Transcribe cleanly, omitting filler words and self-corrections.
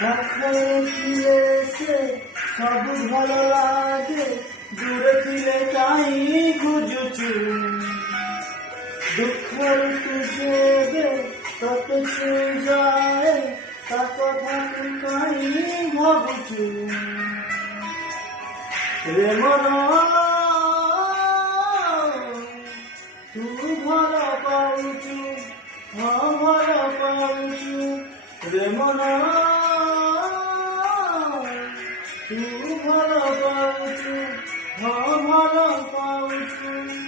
পাখরে ছিলে সে সব ভালো লাগে, দূরে ছিলে তাই খুঁজুচু। দুঃখের তুঝে তত যায়, তা কথা তুই কাই ভাবুচু। রে মন তু ভাল পাউচু, ভাল পাউচু। রে মন তু ভাল পাউচু, ভাল পাউচু।